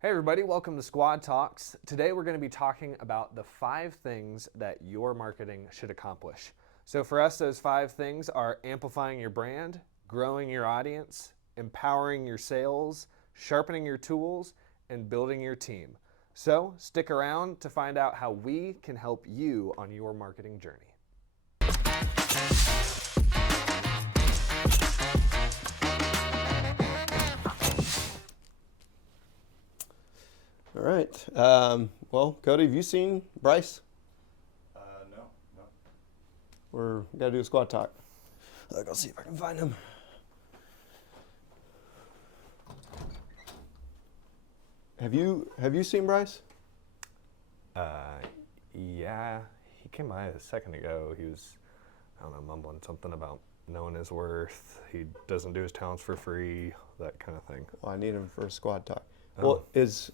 Hey everybody, welcome to Squad Talks. Today we're going to be talking about the 5 things that your marketing should accomplish. So for us, those 5 things are amplifying your brand, growing your audience, empowering your sales, sharpening your tools, and building your team. So stick around to find out how we can help you on your marketing journey. All right. Well, Cody, have you seen Bryce? No. We got to do a squad talk. I'll see if I can find him. Have you seen Bryce? Yeah, he came by a second ago. He was, I don't know, mumbling something about knowing his worth. He doesn't do his talents for free, that kind of thing. Well, I need him for a squad talk. Oh. Well, is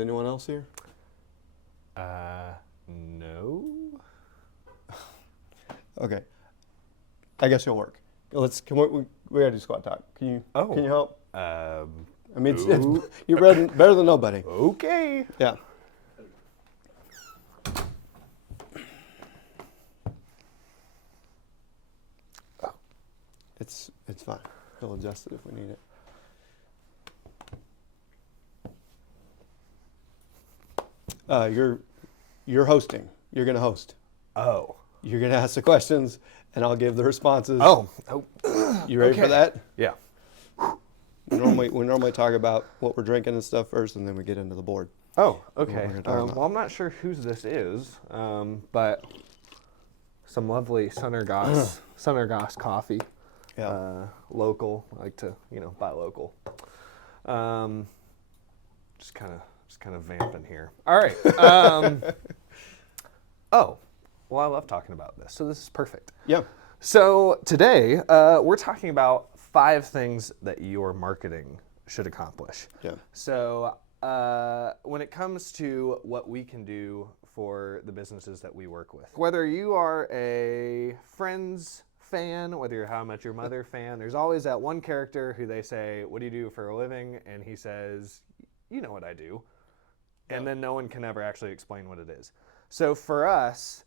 anyone else here? No. Okay. I guess you'll work. We gotta do squad talk. Can you help? I mean, you're better than nobody. Okay. Yeah. It's fine. We'll adjust it if we need it. You're hosting. You're gonna host. Oh. You're gonna ask the questions, and I'll give the responses. Oh. You ready for that? Yeah. We normally talk about what we're drinking and stuff first, and then we get into the board. Oh, okay. What we're talking about. Well, I'm not sure whose this is, but some lovely Sunnergoss coffee. Yeah. Local. I like to, buy local. Just kind of vamping here. All right. Oh, well, I love talking about this, so this is perfect. Yeah. So today we're talking about 5 things that your marketing should accomplish. Yeah. So when it comes to what we can do for the businesses that we work with, whether you are a Friends fan, whether you're How I Met Your Mother fan, there's always that one character who they say, "What do you do for a living?" And he says, "You know what I do." And then no one can ever actually explain what it is. So for us,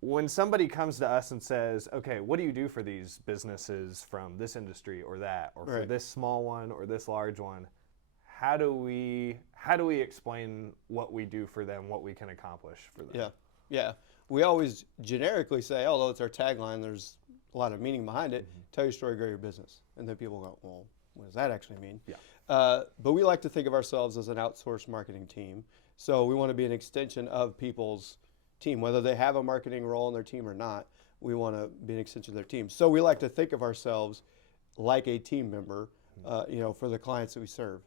when somebody comes to us and says, "Okay, what do you do for these businesses from this industry or that, or for Right. this small one or this large one?" How do we explain what we do for them, what we can accomplish for them? Yeah. Yeah. We always generically say, although it's our tagline, there's a lot of meaning behind it. Tell your story, grow your business, and then people go, "Well, what does that actually mean?" Yeah. But we like to think of ourselves as an outsourced marketing team. So we want to be an extension of people's team, whether they have a marketing role in their team or not. We want to be an extension of their team. So we like to think of ourselves like a team member, for the clients that we serve.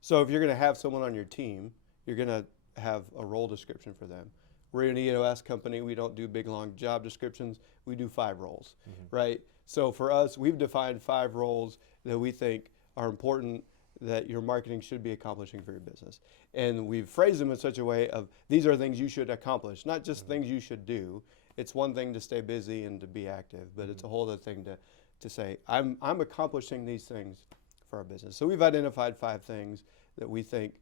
So if you're going to have someone on your team, you're going to have a role description for them. We're an EOS company. We don't do big, long job descriptions. We do 5 roles, right? So for us, we've defined 5 roles that we think are important that your marketing should be accomplishing for your business. And we've phrased them in such a way of these are things you should accomplish, not just things you should do. It's one thing to stay busy and to be active, but it's a whole other thing to say, I'm accomplishing these things for our business. So we've identified 5 things that we think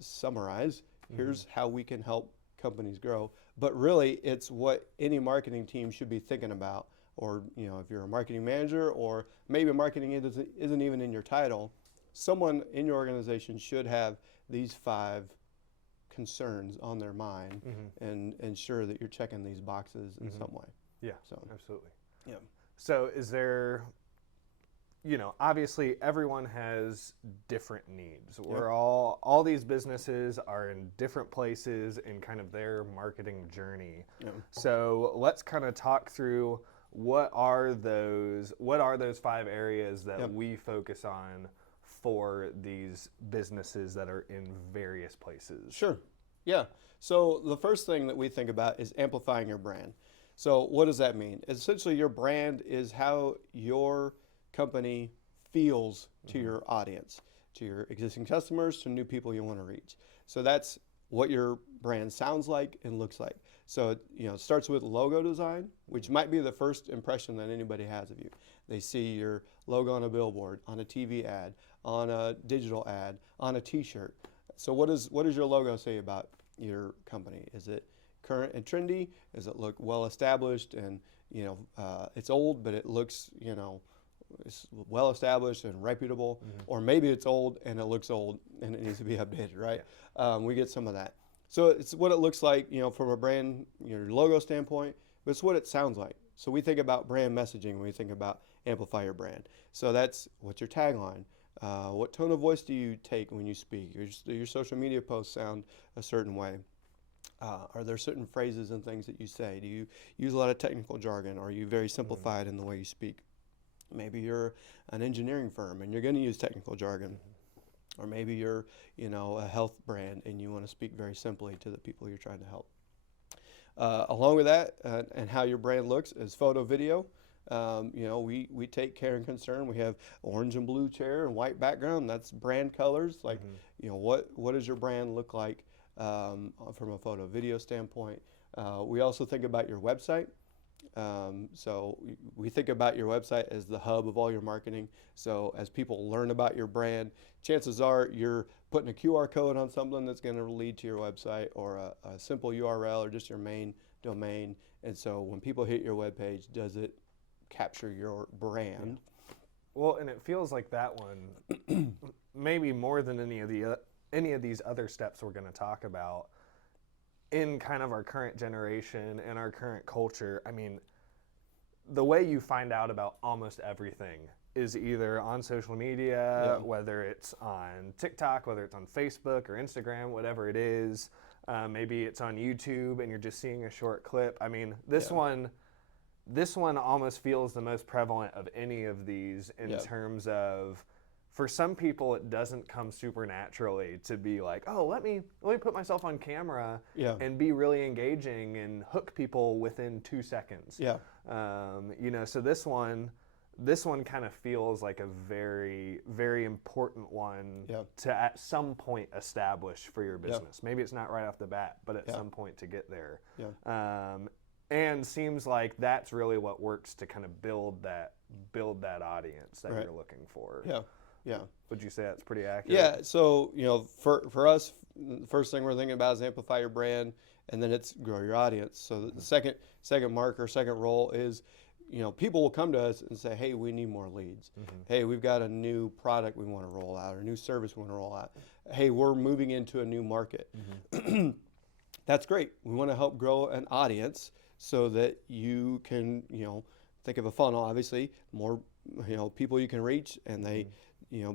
summarize, here's how we can help companies grow. But really, it's what any marketing team should be thinking about. Or, if you're a marketing manager, or maybe marketing isn't even in your title, someone in your organization should have these 5 concerns on their mind and ensure that you're checking these boxes in some way. Yeah, So, absolutely. yeah. So is there, obviously everyone has different needs. We're all these businesses are in different places in kind of their marketing journey. Yeah. So let's kind of talk through what are those 5 areas that we focus on for these businesses that are in various places. Sure. Yeah. So the first thing that we think about is amplifying your brand. So what does that mean? Essentially, your brand is how your company feels to your audience, to your existing customers, to new people you want to reach. So that's what your brand sounds like and looks like. So it starts with logo design, which might be the first impression that anybody has of you. They see your logo on a billboard, on a TV ad, on a digital ad, on a T-shirt. So what does your logo say about your company? Is it current and trendy? Does it look well established and it's old, but it looks it's well established and reputable? Or maybe it's old and it looks old and it needs to be updated, right? We get some of that. So it's what it looks like, from a brand, your logo standpoint, but it's what it sounds like. So we think about brand messaging when we think about amplify your brand. So that's what's your tagline. What tone of voice do you take when you speak? Your social media posts sound a certain way. Are there certain phrases and things that you say? Do you use a lot of technical jargon? Or are you very simplified in the way you speak? Maybe you're an engineering firm and you're going to use technical jargon. Or maybe you're, a health brand and you want to speak very simply to the people you're trying to help. Along with that, and how your brand looks is photo, video. We take care and concern. We have orange and blue chair and white background. That's brand colors. Like, what does your brand look like from a photo, video standpoint? We also think about your website. So we think about your website as the hub of all your marketing. So as people learn about your brand, chances are you're putting a QR code on something that's going to lead to your website, or a simple URL, or just your main domain. And so when people hit your webpage, does it capture your brand? Well, and it feels like that one, maybe more than any of these other steps we're going to talk about, in kind of our current generation and our current culture. I mean, the way you find out about almost everything is either on social media, whether it's on TikTok, whether it's on Facebook or Instagram, whatever it is. Maybe it's on YouTube and you're just seeing a short clip. I mean, this one almost feels the most prevalent of any of these in terms of, for some people, it doesn't come super naturally to be like, oh, let me put myself on camera and be really engaging and hook people within 2 seconds. So this one kind of feels like a very, very important one to at some point establish for your business. Maybe it's not right off the bat, but at some point to get there. And seems like that's really what works to kind of build that audience that you're looking for. Would you say that's pretty accurate? Yeah. So, for us, the first thing we're thinking about is amplify your brand, and then it's grow your audience. So the second mark or second role is, people will come to us and say, hey, we need more leads. Hey, we've got a new product we want to roll out, or a new service we want to roll out. Hey, we're moving into a new market. That's great. We want to help grow an audience so that you can, think of a funnel, obviously, more, people you can reach, and they,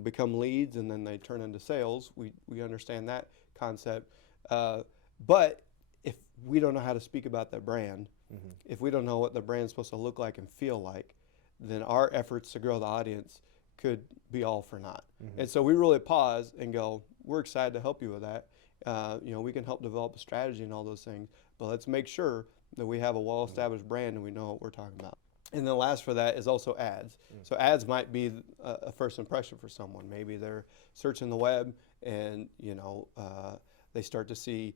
become leads, and then they turn into sales. We understand that concept. But if we don't know how to speak about that brand, if we don't know what the brand's supposed to look like and feel like, then our efforts to grow the audience could be all for naught. And so we really pause and go, we're excited to help you with that. We can help develop a strategy and all those things, but let's make sure that we have a well-established brand and we know what we're talking about. And then last for that is also ads. So ads might be a first impression for someone. Maybe they're searching the web and, they start to see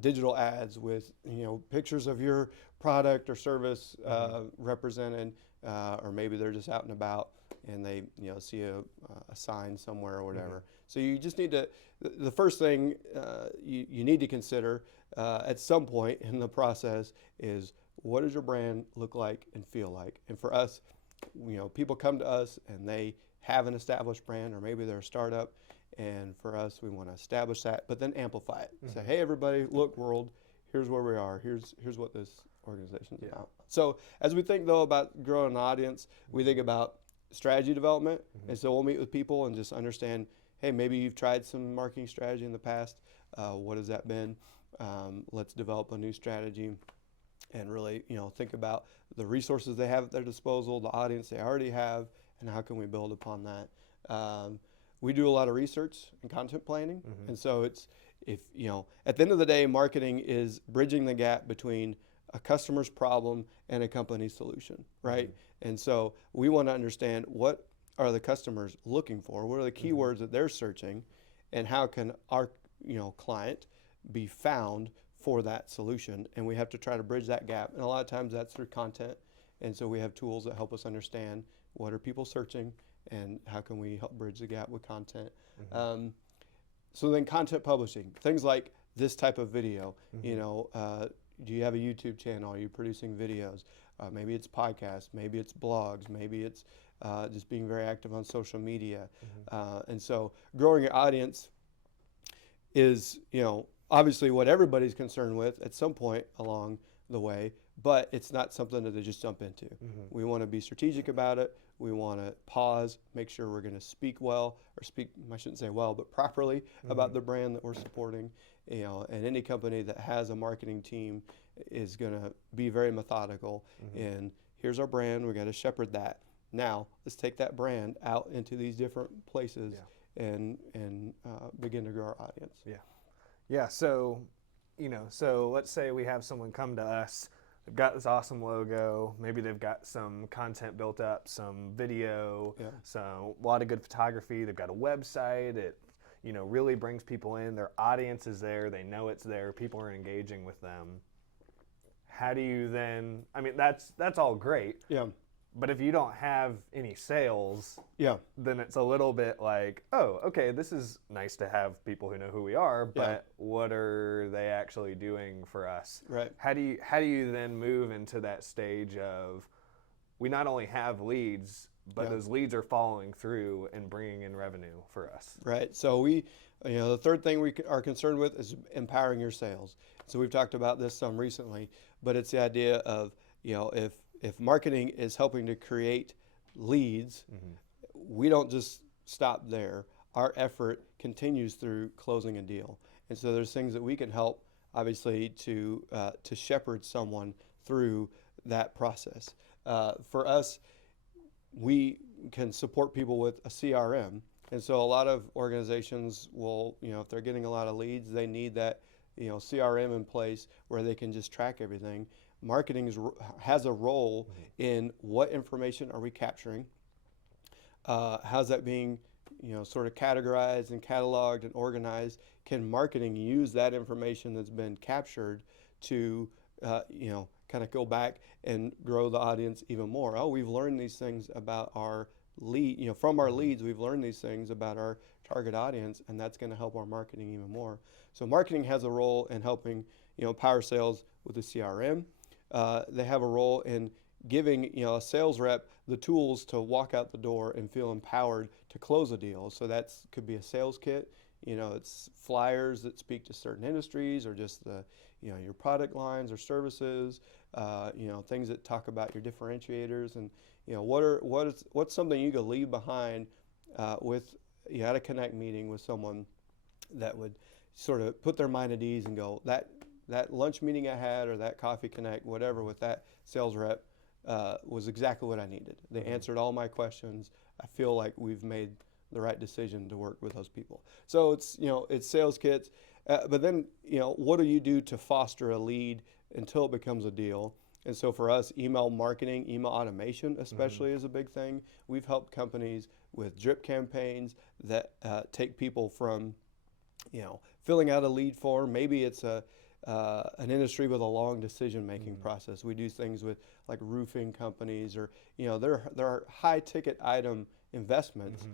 digital ads with, pictures of your product or service represented, or maybe they're just out and about and they, see a sign somewhere or whatever. So you just need to, the first thing you need to consider at some point in the process is, what does your brand look like and feel like? And for us, people come to us and they have an established brand, or maybe they're a startup. And for us, we want to establish that, but then amplify it. Say, hey, everybody, look, world, here's where we are. Here's what this organization is about. So as we think, though, about growing an audience, we think about strategy development. And so we'll meet with people and just understand, hey, maybe you've tried some marketing strategy in the past. What has that been? Let's develop a new strategy and really, think about the resources they have at their disposal, the audience they already have, and how can we build upon that. We do a lot of research and content planning. And so at the end of the day, marketing is bridging the gap between a customer's problem and a company's solution, right? And so we want to understand, what are the customers looking for? What are the keywords that they're searching? And how can our, client be found for that solution? And we have to try to bridge that gap. And a lot of times that's through content. And so we have tools that help us understand, what are people searching, and how can we help bridge the gap with content. So then content publishing, things like this type of video, you know, do you have a YouTube channel? Are you producing videos? Maybe it's podcasts, maybe it's blogs, maybe it's just being very active on social media. And so growing your audience is, you know, obviously what everybody's concerned with at some point along the way, but it's not something that they just jump into. We want to be strategic about it. We want to pause, make sure we're going to speak well, or speak, I shouldn't say well, but properly about the brand that we're supporting. You know, and any company that has a marketing team is going to be very methodical in, here's our brand, we got to shepherd that. Now, let's take that brand out into these different places and begin to grow our audience. Yeah, so, you know, so let's say we have someone come to us, they've got this awesome logo, maybe they've got some content built up, some video, a lot of good photography, they've got a website, it, you know, really brings people in, their audience is there, they know it's there, people are engaging with them. How do you then, I mean, that's all great. But if you don't have any sales, then it's a little bit like, oh, okay, this is nice to have people who know who we are, but what are they actually doing for us? How do you then move into that stage of, we not only have leads, but those leads are following through and bringing in revenue for us? So we, you know, the third thing we are concerned with is empowering your sales. So we've talked about this some recently, but it's the idea of, you know, if marketing is helping to create leads, we don't just stop there. Our effort continues through closing a deal. And so there's things that we can help, obviously, to shepherd someone through that process. For us, we can support people with a CRM. And so a lot of organizations will, you know, if they're getting a lot of leads, they need that, you know, CRM in place where they can just track everything. Marketing has a role in what information are we capturing, how's that being, you know, sort of categorized and cataloged and organized. Can marketing use that information that's been captured to, you know, kind of go back and grow the audience even more? Oh, we've learned these things about our lead, you know, from our leads, we've learned these things about our target audience, and that's going to help our marketing even more. So marketing has a role in helping, you know, power sales with the CRM. They have a role in giving, you know, a sales rep the tools to walk out the door and feel empowered to close a deal. So that could be a sales kit. You know, it's flyers that speak to certain industries, or just the, you know, your product lines or services. You know, things that talk about your differentiators, and, you know, what's something you could leave behind with, you had a connect meeting with someone that would sort of put their mind at ease and go, that lunch meeting I had, or that coffee connect, whatever, with that sales rep was exactly what I needed. They answered all my questions. I feel like we've made the right decision to work with those people. So it's, you know, it's sales kits, but then, you know, what do you do to foster a lead until it becomes a deal? And so for us, email marketing, email automation especially is a big thing. We've helped companies with drip campaigns that take people from, you know, filling out a lead form. Maybe it's an industry with a long decision-making process. We do things with like roofing companies, or, you know, there are high-ticket item investments,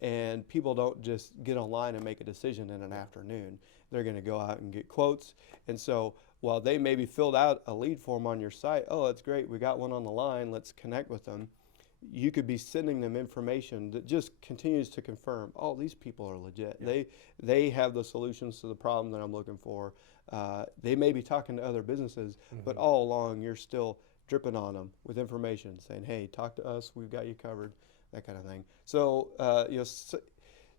and people don't just get online and make a decision in an afternoon. They're going to go out and get quotes. And so while they maybe filled out a lead form on your site, oh, that's great, we got one on the line, let's connect with them. You could be sending them information that just continues to confirm, oh, these people are legit. They have the solutions to the problem that I'm looking for. They may be talking to other businesses, but all along you're still dripping on them with information, saying, hey, talk to us, we've got you covered, that kind of thing. So, you know,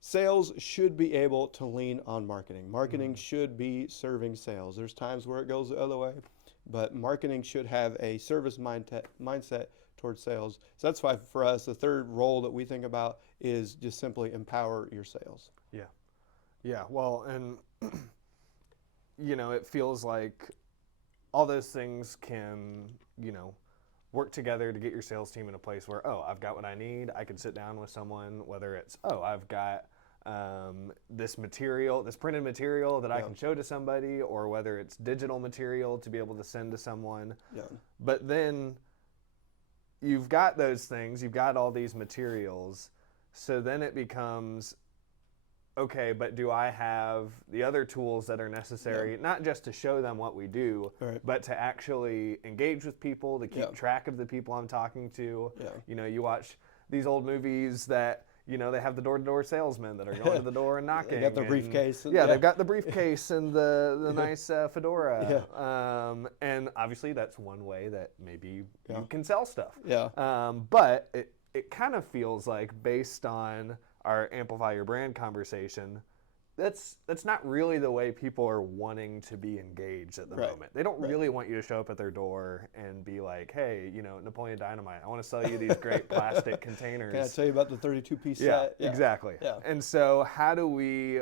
sales should be able to lean on marketing. Marketing should be serving sales. There's times where it goes the other way, but marketing should have a service mindset towards sales. So that's why for us, the third role that we think about is just simply empower your sales. Yeah. Well, and you know, it feels like all those things can, you know, work together to get your sales team in a place where, oh, I've got what I need. I can sit down with someone, whether it's, oh, I've got this material, this printed material that I can show to somebody, or whether it's digital material to be able to send to someone. But then, you've got those things, you've got all these materials, so then it becomes, okay, but do I have the other tools that are necessary, not just to show them what we do, but to actually engage with people, to keep track of the people I'm talking to. You know, you watch these old movies that, you know, they have the door-to-door salesmen that are going to the door and knocking. They got the briefcase. They've got the briefcase and the nice fedora. And obviously that's one way that maybe you can sell stuff. But it kind of feels like, based on our Amplify Your Brand conversation, that's not really the way people are wanting to be engaged at the moment. They don't really want you to show up at their door and be like, hey, you know, Napoleon Dynamite, I want to sell you these great plastic containers. Can I tell you about the 32-piece set? Exactly. And so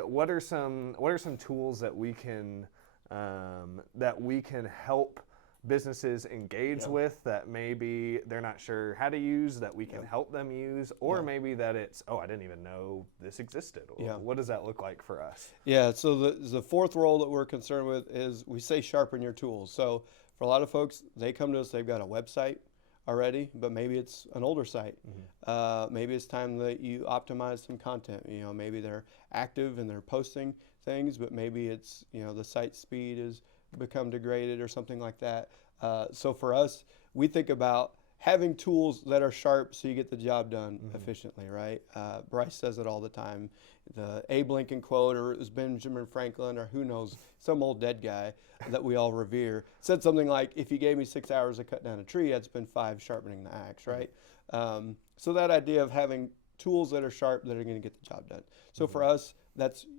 what are some tools that we can help businesses engage with, that maybe they're not sure how to use, that we can help them use, or maybe that it's, I didn't even know this existed. What does that look like for us? So the fourth role that we're concerned with is, we say sharpen your tools. So for a lot of folks, they come to us, they've got a website already, but maybe it's an older site. Maybe it's time that you optimize some content. You know, maybe they're active and they're posting things, but maybe it's, you know, the site speed is become degraded or something like that. So for us, we think about having tools that are sharp so you get the job done efficiently, right? Bryce says it all the time. The Abe Lincoln quote, or it was Benjamin Franklin, or who knows, some old dead guy that we all revere, said something like, if you gave me 6 hours to cut down a tree, I'd spend 5 sharpening the axe, right? So that idea of having tools that are sharp that are going to get the job done. So for us,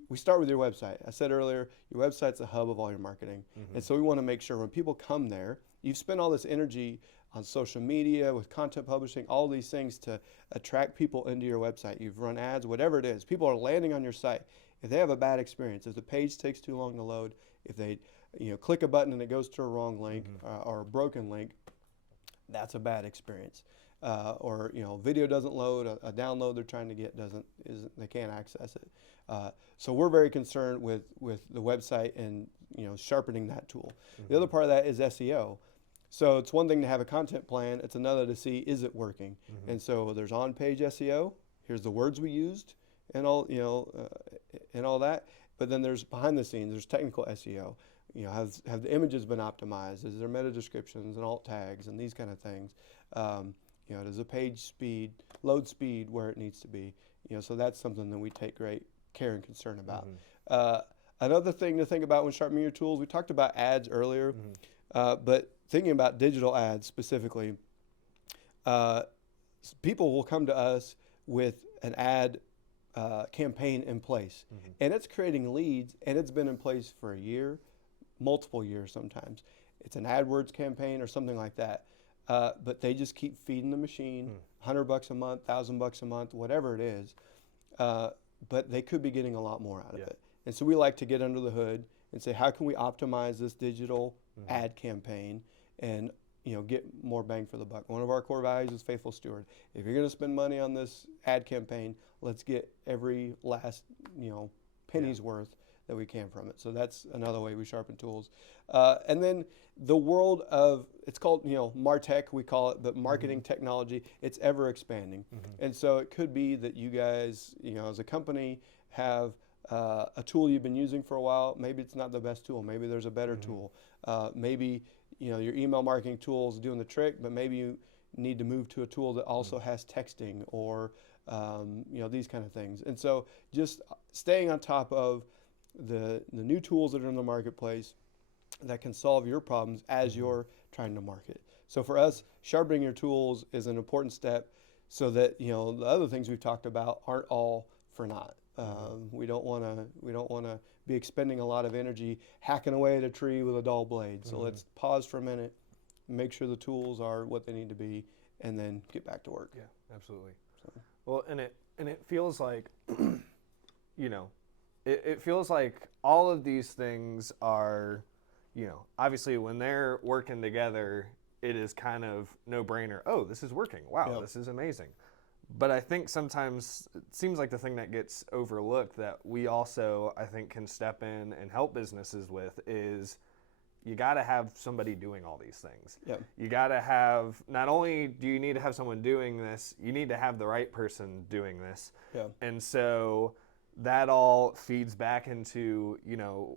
we start with your website. I said earlier, your website's the hub of all your marketing. And so we want to make sure when people come there, you've spent all this energy on social media, with content publishing, all these things to attract people into your website. You've run ads, whatever it is. People are landing on your site. If they have a bad experience, if the page takes too long to load, if they click a button and it goes to a wrong link or a broken link, that's a bad experience. Or video doesn't load, a download they're trying to get they can't access it. So we're very concerned with the website and sharpening that tool. The other part of that is SEO. So it's one thing to have a content plan, it's another to see, is it working? And so there's on-page SEO. Here's the words we used, and all and all that. But then there's behind the scenes. There's technical SEO. Have the images been optimized? Is there meta descriptions and alt tags and these kind of things? Does the page load speed where it needs to be? So that's something that we take great care and concern about. Another thing to think about when sharpening your tools, we talked about ads earlier, but thinking about digital ads specifically, people will come to us with an ad campaign in place, and it's creating leads, and it's been in place for a year, multiple years sometimes. It's an AdWords campaign or something like that. But they just keep feeding the machine, $100 a month, $1,000 a month, whatever it is. But they could be getting a lot more out of it. And so we like to get under the hood and say, how can we optimize this digital ad campaign and get more bang for the buck? One of our core values is faithful steward. If you're going to spend money on this ad campaign, let's get every last penny's worth that we can from it. So that's another way we sharpen tools. And then the world of, it's called, MarTech, we call it, but marketing technology, it's ever expanding. And so it could be that you guys, as a company, have a tool you've been using for a while. Maybe it's not the best tool. Maybe there's a better tool. Maybe, your email marketing tool is doing the trick, but maybe you need to move to a tool that also has texting or, these kind of things. And so just staying on top of the new tools that are in the marketplace that can solve your problems as you're trying to market. So for us, sharpening your tools is an important step so that the other things we've talked about aren't all for naught. We don't want to be expending a lot of energy hacking away at a tree with a dull blade. So let's pause for a minute, make sure the tools are what they need to be, and then get back to work. Yeah, absolutely. So. Well, and it feels like it feels like all of these things are, obviously when they're working together, it is kind of no-brainer. Oh, this is working. Wow, this is amazing. But I think sometimes it seems like the thing that gets overlooked that we also, I think, can step in and help businesses with is, you got to have somebody doing all these things. Yep. You got to have, not only do you need to have someone doing this, you need to have the right person doing this. Yeah. And so that all feeds back into,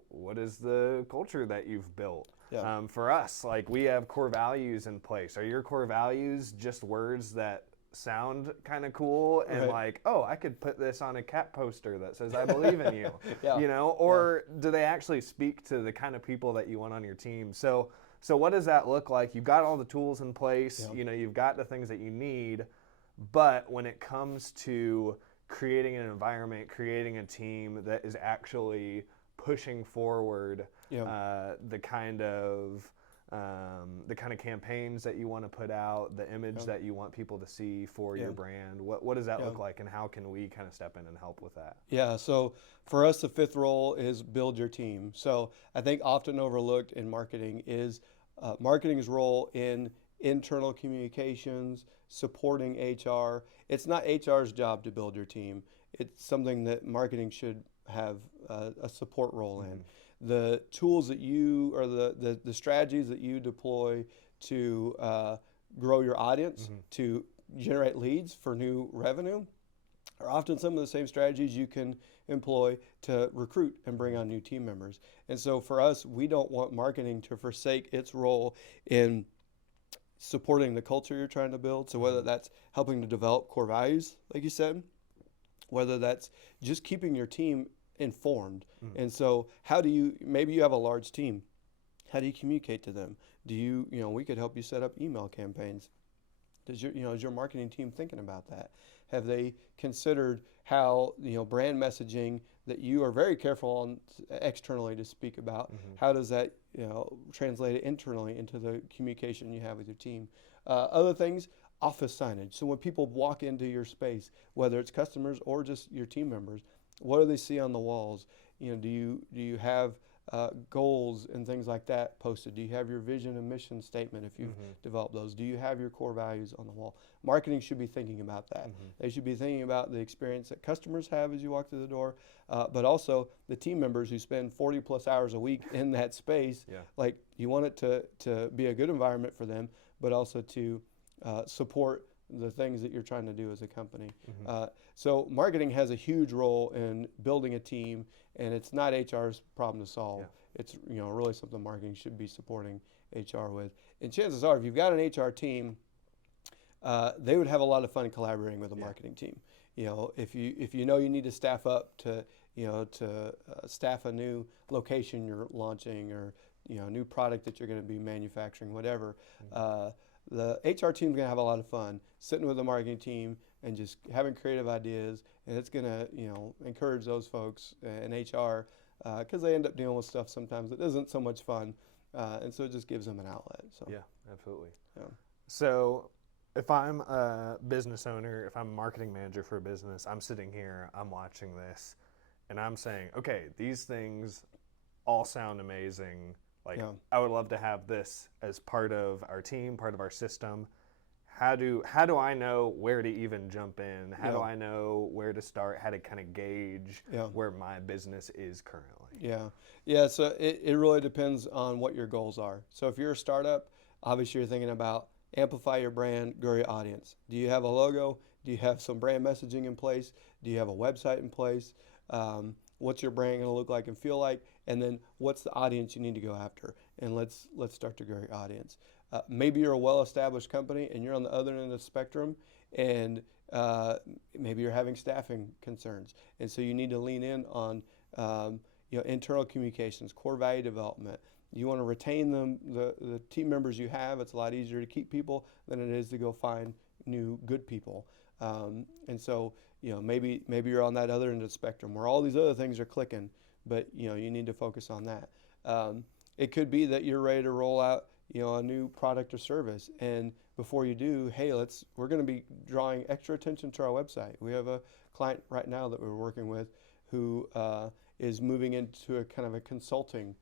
what is the culture that you've built? Yeah. For us, like, we have core values in place. Are your core values just words that sound kind of cool and Right. like, oh, I could put this on a cat poster that says I believe in you, Yeah. or do they actually speak to the kind of people that you want on your team? So what does that look like? You've got all the tools in place, Yeah. you've got the things that you need, but when it comes to creating an environment, creating a team that is actually pushing forward Yeah. the kind of campaigns that you want to put out, the image that you want people to see for your brand. What does that look like, and how can we kind of step in and help with that? Yeah, so for us, the fifth role is build your team. So I think often overlooked in marketing is marketing's role in internal communications, supporting HR. It's not HR's job to build your team. It's something that marketing should have a support role in. The tools that you, or the strategies that you deploy to grow your audience, to generate leads for new revenue, are often some of the same strategies you can employ to recruit and bring on new team members. And so for us, we don't want marketing to forsake its role in supporting the culture you're trying to build. So whether that's helping to develop core values, like you said, whether that's just keeping your team informed. And so how do you, maybe you have a large team, how do you communicate to them? Do you, we could help you set up email campaigns. Is your marketing team thinking about that? Have they considered how, brand messaging that you are very careful on externally to speak about, how does that, translate internally into the communication you have with your team? Other things, office signage. So when people walk into your space, whether it's customers or just your team members, what do they see on the walls? Do you have goals and things like that posted? Do you have your vision and mission statement if you've developed those? Do you have your core values on the wall? Marketing should be thinking about that. They should be thinking about the experience that customers have as you walk through the door, but also the team members who spend 40 plus hours a week in that space. Yeah. Like, you want it to be a good environment for them, but also to support the things that you're trying to do as a company. So marketing has a huge role in building a team, and it's not HR's problem to solve. It's really something marketing should be supporting HR with. And chances are, if you've got an HR team, they would have a lot of fun collaborating with a marketing team. If you need to staff up to staff a new location you're launching, or a new product that you're going to be manufacturing, whatever. The HR team's going to have a lot of fun sitting with the marketing team and just having creative ideas, and it's going to encourage those folks in HR because they end up dealing with stuff sometimes that isn't so much fun, and so it just gives them an outlet. So Yeah, absolutely. Yeah. So if I'm a business owner, if I'm a marketing manager for a business, I'm sitting here, I'm watching this, and I'm saying, okay, these things all sound amazing. Like, I would love to have this as part of our team, part of our system. How do I know where to even jump in? How do I know where to start? How to kind of gauge where my business is currently? Yeah. So it really depends on what your goals are. So if you're a startup, obviously you're thinking about amplify your brand, grow your audience. Do you have a logo? Do you have some brand messaging in place? Do you have a website in place? What's your brand going to look like and feel like? And then what's the audience you need to go after? And let's start to grow your audience. Maybe you're a well-established company and you're on the other end of the spectrum, and maybe you're having staffing concerns, and so you need to lean in on internal communications, core value development. You want to retain the team members you have. It's a lot easier to keep people than it is to go find new good people. And so maybe you're on that other end of the spectrum where all these other things are clicking, but you need to focus on that. It could be that you're ready to roll out a new product or service, and before you do, hey, we're going to be drawing extra attention to our website. We have a client right now that we're working with who is moving into a kind of a consulting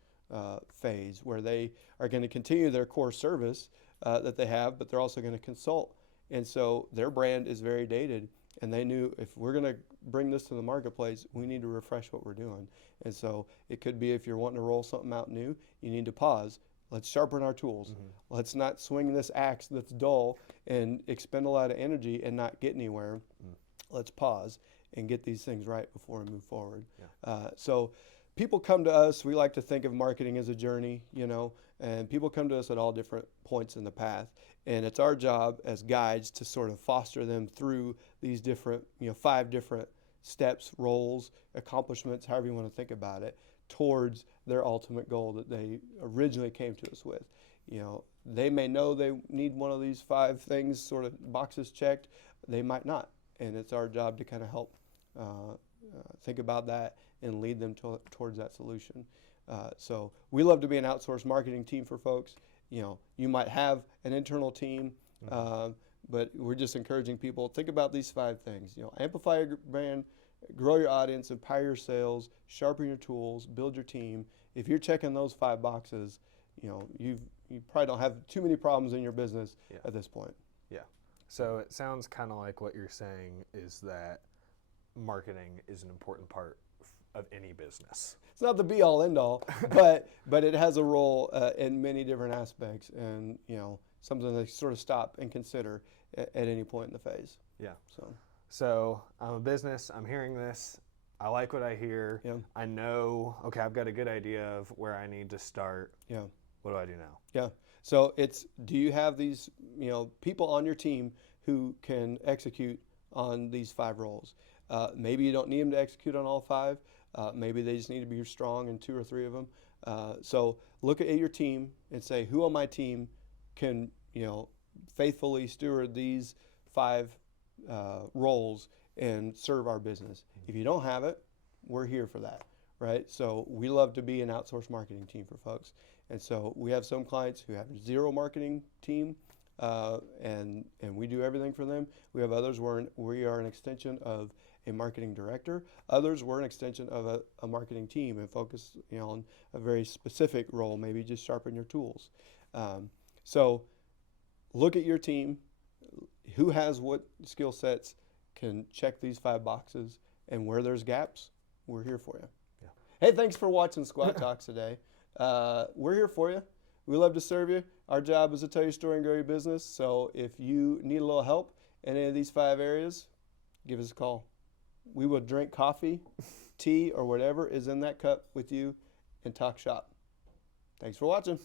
phase where they are going to continue their core service that they have, but they're also going to consult. And so their brand is very dated, and they knew if we're going to bring this to the marketplace, we need to refresh what we're doing. And so it could be if you're wanting to roll something out new, you need to pause, Let's sharpen our tools. Let's not swing this axe that's dull and expend a lot of energy and not get anywhere. Let's pause and get these things right before we move forward. So people come to us. We like to think of marketing as a journey, and people come to us at all different points in the path. And it's our job as guides to sort of foster them through these different, 5 different steps, roles, accomplishments, however you want to think about it, towards their ultimate goal that they originally came to us with. They may know they need one of these 5 things, sort of boxes checked. They might not. And it's our job to kind of help think about that and lead them towards that solution. So we love to be an outsourced marketing team for folks. You might have an internal team, but we're just encouraging people, think about these 5 things. Amplify your brand, grow your audience, empower your sales, sharpen your tools, build your team. If you're checking those 5 boxes, you probably don't have too many problems in your business at this point. Yeah. So it sounds kind of like what you're saying is that marketing is an important part of any business. It's not the be-all, end-all, but it has a role in many different aspects, and something to sort of stop and consider at any point in the phase. Yeah. So I'm a business. I'm hearing this. I like what I hear. Yeah. I know. Okay, I've got a good idea of where I need to start. Yeah. What do I do now? Yeah. So do you have these people on your team who can execute on these 5 roles? Maybe you don't need them to execute on all 5. Maybe they just need to be strong in 2 or 3 of them. So look at your team and say, who on my team can faithfully steward these 5 roles and serve our business. If you don't have it, we're here for that, right? So we love to be an outsourced marketing team for folks. And so we have some clients who have 0 marketing team, and we do everything for them. We have others where we are an extension of a marketing director. Others, we're an extension of a marketing team and focus on a very specific role, maybe just sharpen your tools. So look at your team, who has what skill sets, can check these 5 boxes, and where there's gaps, we're here for you. Yeah. Hey, thanks for watching SquadTalks today. We're here for you. We love to serve you. Our job is to tell your story and grow your business. So if you need a little help in any of these 5 areas, give us a call. We will drink coffee, tea, or whatever is in that cup with you and talk shop. Thanks for watching.